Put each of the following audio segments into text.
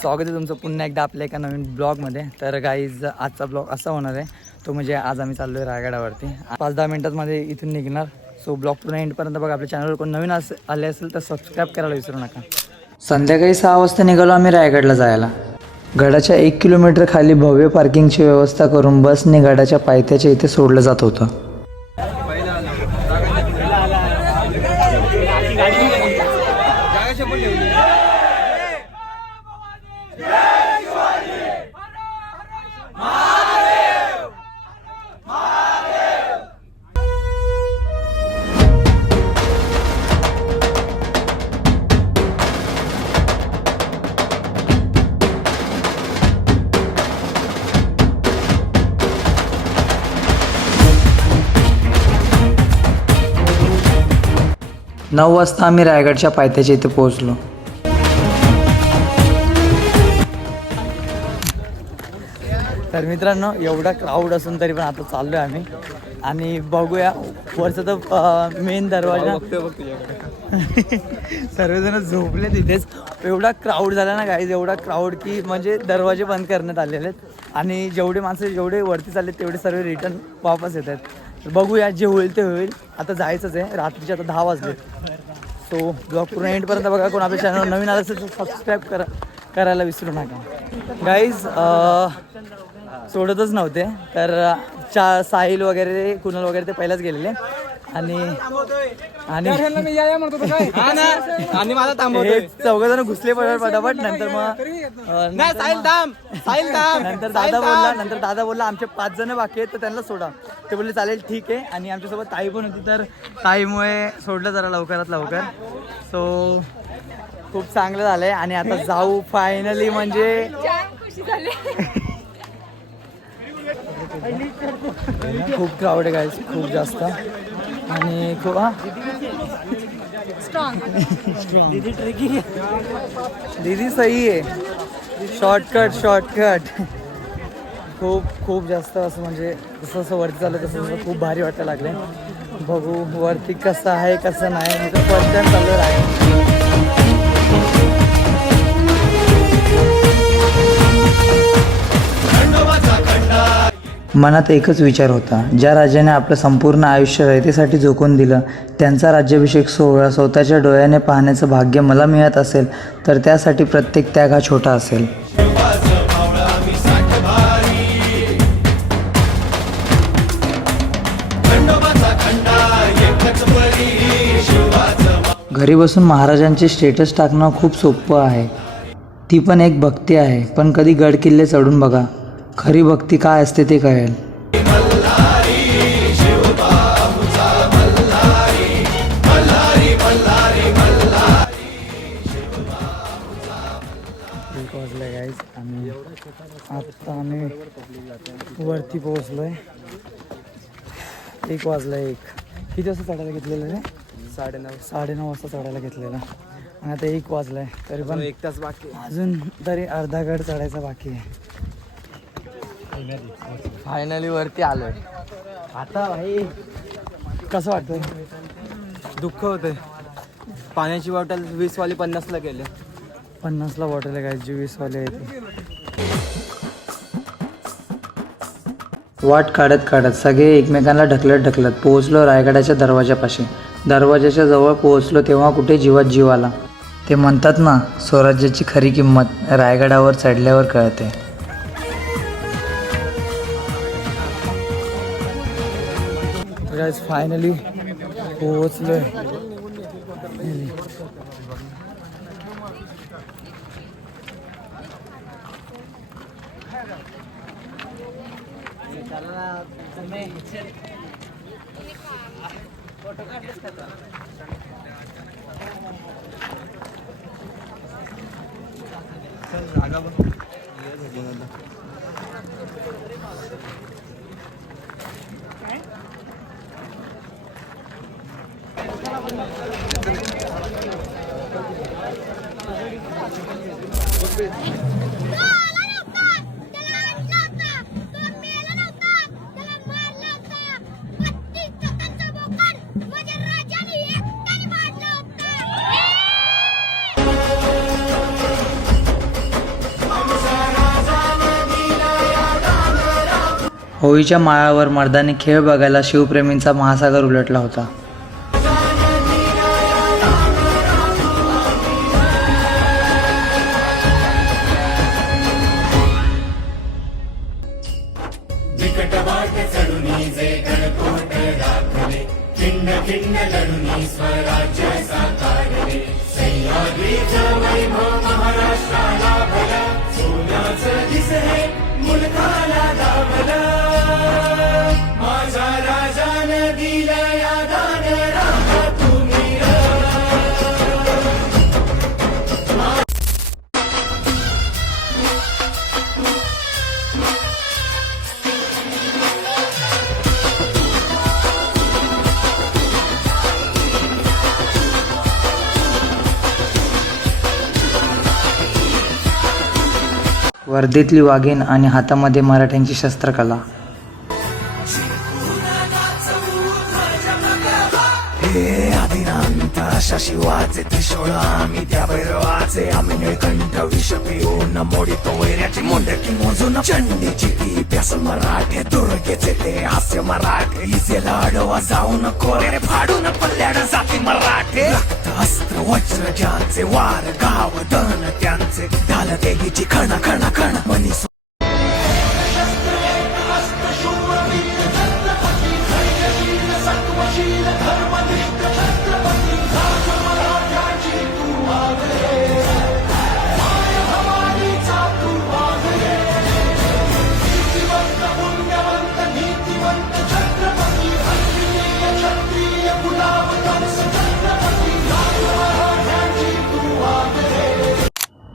स्वागत आहे तुमचं पुन्हा एकदा आपल्या एका नवीन ब्लॉगमध्ये. तर गाईज आजचा ब्लॉग असा होणार आहे तो म्हणजे आज आम्ही चाललो आहे रायगडावरती. 5-10 मिनिटांमध्ये इथून निघणार. सो ब्लॉग पूर्ण एंडपर्यंत बघा. आपल्या चॅनलवर कोण नवीन आले असेल तर सबस्क्राईब करायला विसरू नका. संध्याकाळी 6 वाजता निघालो आम्ही रायगडला जायला. गडाच्या 1 किलोमीटर खाली भव्य पार्किंगची व्यवस्था करून बसने गडाच्या पायथ्याच्या इथे सोडलं जात होतं. नऊ वाजता आम्ही रायगडच्या पायथ्याच्या इथे पोहोचलो. तर मित्रांनो एवढा क्राऊड असून तरी पण आता चाललो आहे आम्ही आणि बघूया वरचा तर मेन दरवाजा. सर्वजण झोपले तिथेच. एवढा क्राऊड झाला ना गाईज, एवढा क्राऊड की म्हणजे दरवाजे बंद करण्यात आलेले आहेत आणि जेवढे माणसं जेवढे वरती चालले तेवढे सर्व रिटर्न वापस येत आहेत. बघूया जे होईल ते होईल. आता जायचंच आहे. रात्रीचे आता 10 वाजले. सो ब्लॉग पूर्ण एंडपर्यंत बघा. कोण आपल्या चॅनलवर नवीन आलं असेल तर सबस्क्राईब करायला विसरू नका. गाईज सोडतच नव्हते तर साहिल वगैरे कुणाल वगैरे ते पहिलाच गेलेले आणि चौघजण घुसले पटापट. नंतर मग नंतर दादा बोलला आमचे 5 जण बाकी आहेत तर त्यांना सोडा. ते बोलले चालेल ठीक आहे. आणि आमच्यासोबत ताई पण होती तर ताईमुळे सोडलं जरा लवकरात लवकर. सो खूप चांगलं झालंय आणि आता जाऊ फायनली. म्हणजे खूप क्राऊड आहे गाईस, खूप जास्त. आणि खूप दीदी सही आहे. शॉर्टकट खूप जास्त असं म्हणजे जसं जसं वरती चाललं तसं खूप भारी वाटायला लागले. बघू वरती कसं आहे कसं नाही. मी तर फर्स्ट टाइम चाललो आहे. मनात एकच विचार होता, ज्या राजाने आपलं संपूर्ण आयुष्य रयतेसाठी झोकून दिलं त्यांचा राज्याभिषेक सोहळा स्वतःच्या डोळ्याने पाहण्याचं भाग्य मला मिळत असेल तर त्यासाठी प्रत्येक त्याग हा छोटा असेल. घरी बसून महाराजांचे स्टेटस टाकणं खूप सोपं आहे. ती पण एक भक्ती आहे. पण कधी गड किल्ले चढून बघा, खरी भक्ती काय असते ते कळेल. आता आम्ही वरती पोहोचलोय. 1 वाजलाय. किती वाजता चढायला घेतलेलं आहे? 9:30 वाजता चढायला घेतलेलं आणि आता 1 वाजलाय. तरी पण 1 तास बाकी. अजून तरी अर्धा गड चढायचा बाकी आहे. फायनली वरती आलोय. आता भाई कसं वाटतंय? दुःख होतंय. पाण्याची बॉटल 20 वाली 50ला गेले. 50ला बॉटल आहे काय, जी 20 वाले आहे. वाट काढत सगळे एकमेकांना ढकलत पोहोचलो रायगडाच्या दरवाजापाशी. दरवाजाच्या जवळ पोहोचलो तेव्हा कुठे जीवात जीव आला. ते म्हणतात ना, स्वराज्याची खरी किंमत रायगडावर चढल्यावर कळते. फायनली पोहोचलोय. होळीच्या माळावर मर्दानी खेळ बघायला शिवप्रेमींचा महासागर उलटला होता. वर्धेतली वाघीण आणि हातामध्ये मराठ्यांची शस्त्रकला. हे आदिनांत अशा शिवाचे त्रिशूळ आम्ही त्या भैरवाचे आम्ही निळकंठ विष पिऊन मोडितो वैऱ्याची मुंडकी मोजून चंडीची ती प्यास मराठे दुर्गेचे ते हास्य मराठे इजेला अडवा जाऊन कोरे फाडून पल्ल्याड जाती मराठे रक्त अस्त्र वज्र ज्यांचे वार गाव दन त्यांचे ढाल तेगीची खण खण खण मनी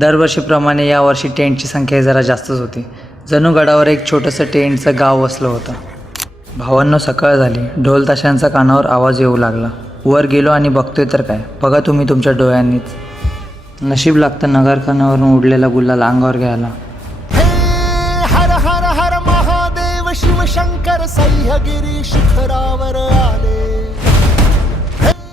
दरवर्षीप्रमाणे यावर्षी टेंटची संख्या जरा जास्तच होती. जणू गडावर एक छोटंसं टेंटचं गाव वसलं होतं. भावांनो, सकाळ झाली. ढोल ताशांचा कानावर आवाज येऊ लागला. वर गेलो आणि बघतोय तर काय, बघा तुम्ही तुमच्या डोळ्यांनीच. नशीब लागतं नगरखानावरून उडलेला गुलाल अंगावर घ्यायला. हर हर हर महादेव शिव शंकर सह्यागिरी शिखरावर आले.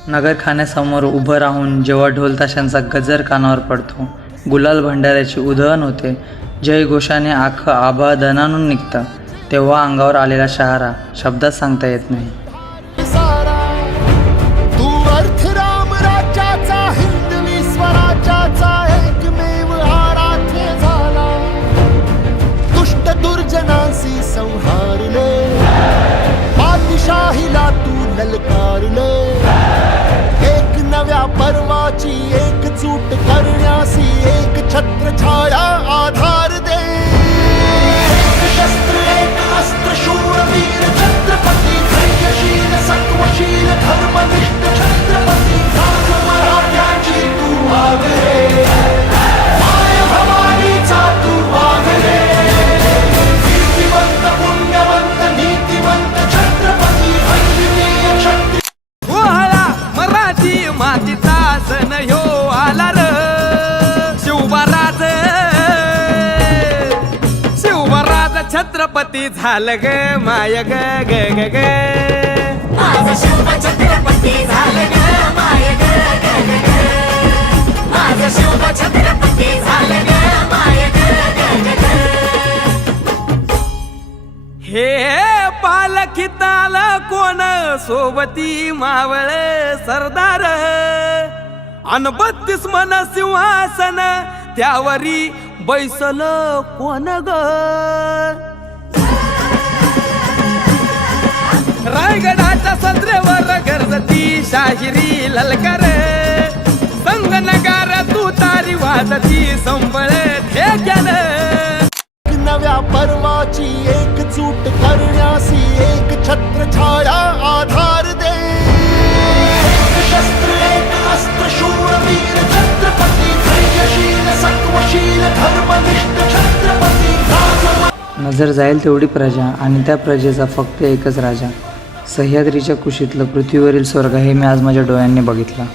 नगरखान्यासमोर उभं राहून जेव्हा ढोल ताशांचा गजर कानावर पडतो, गुलाल भंडाऱ्याची उधळण होते, जयघोषाने आखं आभाळ दणाणून निघतं, तेव्हा अंगावर आलेला शहारा शब्दात सांगता येत नाही. सारा तू अर्थ राम राज्याचा हिंदवी स्वराज्याचा एकमेव आराध्य झाला. दुष्ट दुर्जनांशी संहारले, आदिशाहीला तू ललकारले. एक नव्या पर्वाची एकजूट करण्यासी एक छत्र छाया आधार दे. शस्त्र एक अस्त्र शूरवीर छत्रपती धैर्यशील सत्वशील धर्मनिष्ठ छत्रपती राज मराठ्याची तू आगरे. माय भवानीचा तू आगरे. कीर्तिवंत पुण्यवंत नीतिवंत छत्रपती अद्वितीय क्षत्रिय. मराठी मातीचा सण ह्यो आला र. शिवराज छत्रपती झालं ग माय ग ग ग ग. माझं शिव छत्रपती झालं ग माय ग ग ग ग. माझं शिव छत्रपती झालं ग माय ग ग ग ग. हे पालखीत आलं कोण सोबती मावळ सरदार. अन 32 मन सिंहासन त्यावरी बैसल कोण ग. रायगडाच्या सत्रेवर गरजती शाहिरी ललकार. संगनगार तू तारी वाजती संबळ ठेक्यानं. नव्या पर्वाची एकजूट करण्यासी एक छत्र छाया आधार दे. शस्त्र एक अस्त्र शूरवीर छत्रपती धैर्यशील सत्वशील धर्मनिष्ठ छत्रपती राज. नजर जाईल तेवढी प्रजा आणि त्या प्रजेचा फक्त एकच राजा. सह्याद्रीच्या कुशीतलं पृथ्वीवरील स्वर्ग हे मी आज माझ्या डोळ्यांनी बघितलं.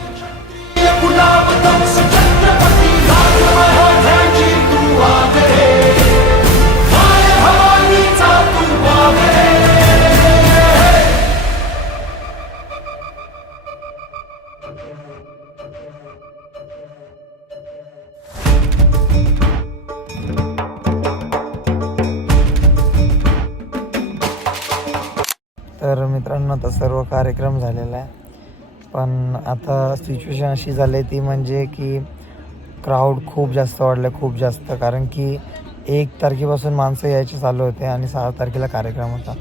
गुलाब कंस छत्रपती राज मराठ्याची तू आगरे. माय भवानीचा तू आगरे. आता सर्व कार्यक्रम झालेला आहे. पण आता सिच्युएशन अशी झाली आहे ती म्हणजे की क्राऊड खूप जास्त वाढलं आहे, खूप जास्त. कारण की 1 तारखेपासून माणसं यायचे चालू होते आणि 6 तारखेला कार्यक्रम होता.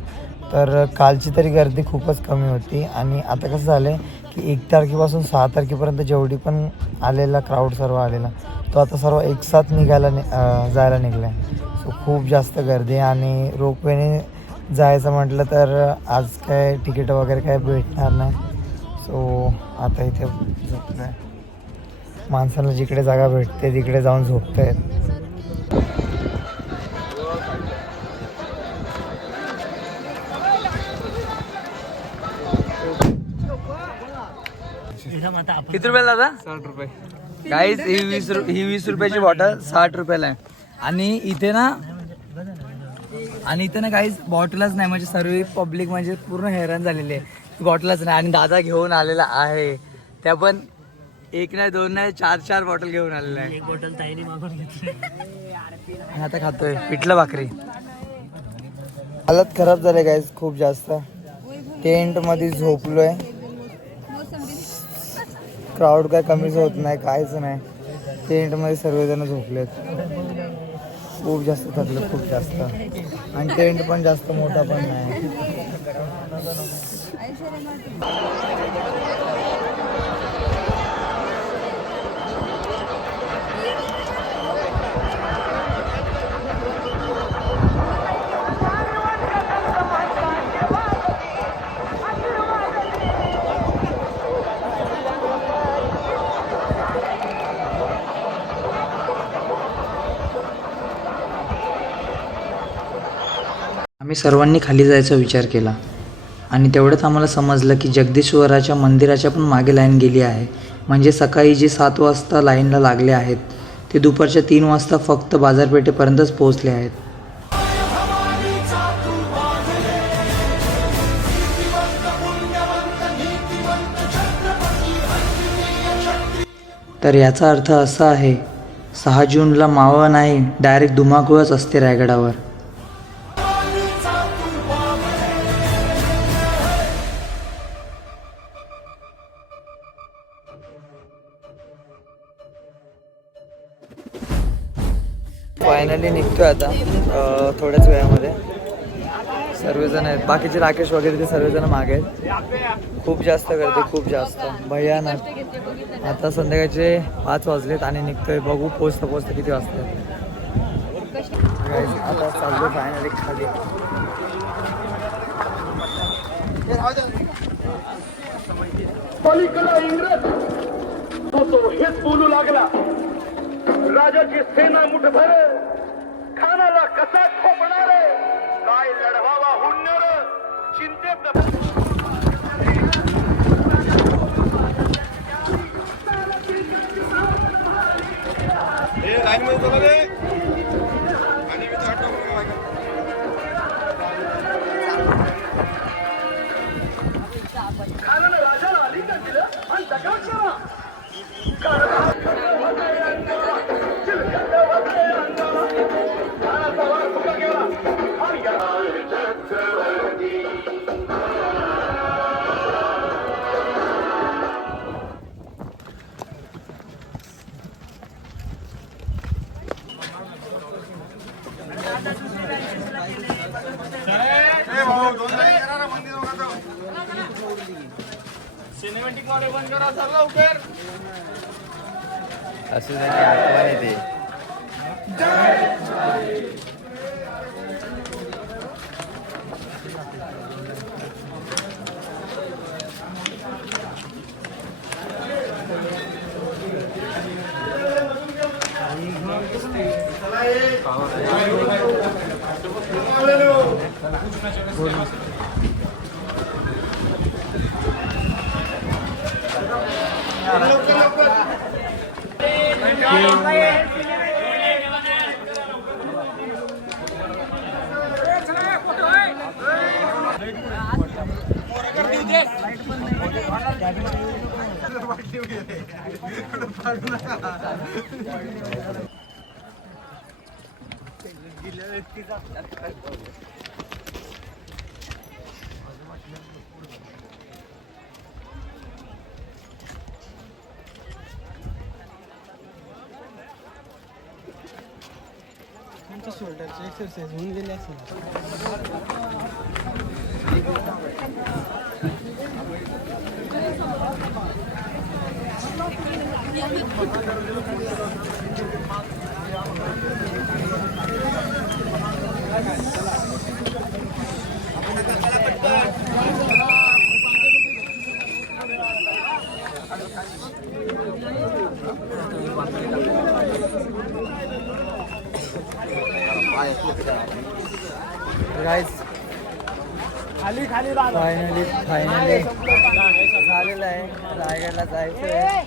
तर कालची तरी गर्दी खूपच कमी होती आणि आता कसं झालं आहे की 1 तारखेपासून 6 तारखेपर्यंत जेवढी पण आलेला क्राऊड सर्व आलेला तो आता सर्व एकसाथ जायला निघला आहे. सो खूप जास्त गर्दी आहे आणि रोपवेने जायचं म्हटलं तर आज काय तिकीट वगैरे काय भेटणार नाही. सो आता इथे झोपलं आहे. माणसांना जिकडे जागा भेटते तिकडे जाऊन झोपत आहेत. किती रुपयाला दादा? 60 रुपये. गाईज ही 20 रुपयाची बॉटल 60 रुपयाला आहे. आणि इथे ना गाईज बॉटलच नाही, म्हणजे सर्व पब्लिक म्हणजे पूर्ण हैराण झालेली आहे. बॉटलच नाही आणि दादा घेऊन आलेला आहे. त्या पण 1 नाही 2 नाही 4 बॉटल घेऊन आलेला आहे. 1 बॉटल ताईने मागून घेतली आणि आता खातोय पिठलं भाकरी. हालत खराब झाले गाईज खूप जास्त. टेंटमध्ये झोपलो आहे. क्राऊड काय कमीच होत नाही, काहीच नाही. टेंटमध्ये सर्वजण झोपलेत. खूप जास्त थकलं, खूप जास्त. आणि टेंट पण जास्त मोठा पण नाही. आम्ही सर्वांनी खाली जायचा विचार केला आणि तेवढंच आम्हाला समजलं की जगदीश्वराच्या मंदिराच्या पण मागे लाईन गेली आहे. म्हणजे सकाळी जे 7 वाजता लाईनला लागले आहेत ते दुपारच्या 3 वाजता फक्त बाजारपेठेपर्यंतच पोहोचले आहेत. तर याचा अर्थ असा आहे 6 जूनला मावळ नाही, डायरेक्ट धुमाकूळच असते रायगडावर. फायनली निघतोय आता थोड्याच वेळामध्ये. सर्वजण आहेत, बाकीचे राकेश वगैरे ते सर्वजण मागे आहेत. खूप जास्त गर्दी, खूप जास्त भयानक. आता संध्याकाळचे 5 वाजलेत आणि निघतोय. बघू पोचता किती वाजता. आता चाललो फायनली खाली. पलीकडला इंग्रज तो हेच बोलू लागला. राजाची सेना मुठभर खानाला कसा खोपणार, काय लढवावा हुन्नर चिंतेत. खानानं राजाला आलिंगन दिलं आणि दगड केला. सिनेमॅटिक मध्ये बंद करा सर लवकर. असं त्याची आठवण येते. शोल्डरची एक्सरसाइज होऊन गेली असेल. गाईज फायनली झालेलं आहे. रायगडला जायचं आहे.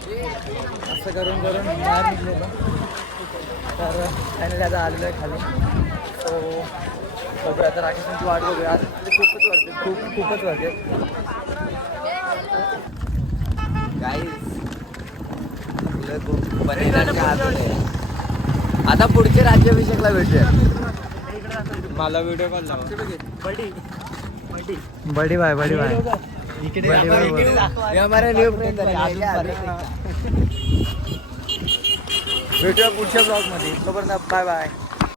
असं करून बाहेर निघलेलं. तर फायनली आता आलेलं आहे खाली. सो बघूया आता राकेशांची वाट बघूया. आज खूपच वाटते, खूपच वाटते. आता पुढच्या राज्याभिषेकला भेटूया. मला व्हिडिओ कॉल लावा. बडी बाय बडी बाय भेटूया पुढच्या ब्लॉग मध्ये. तोपर्यंत बाय बाय.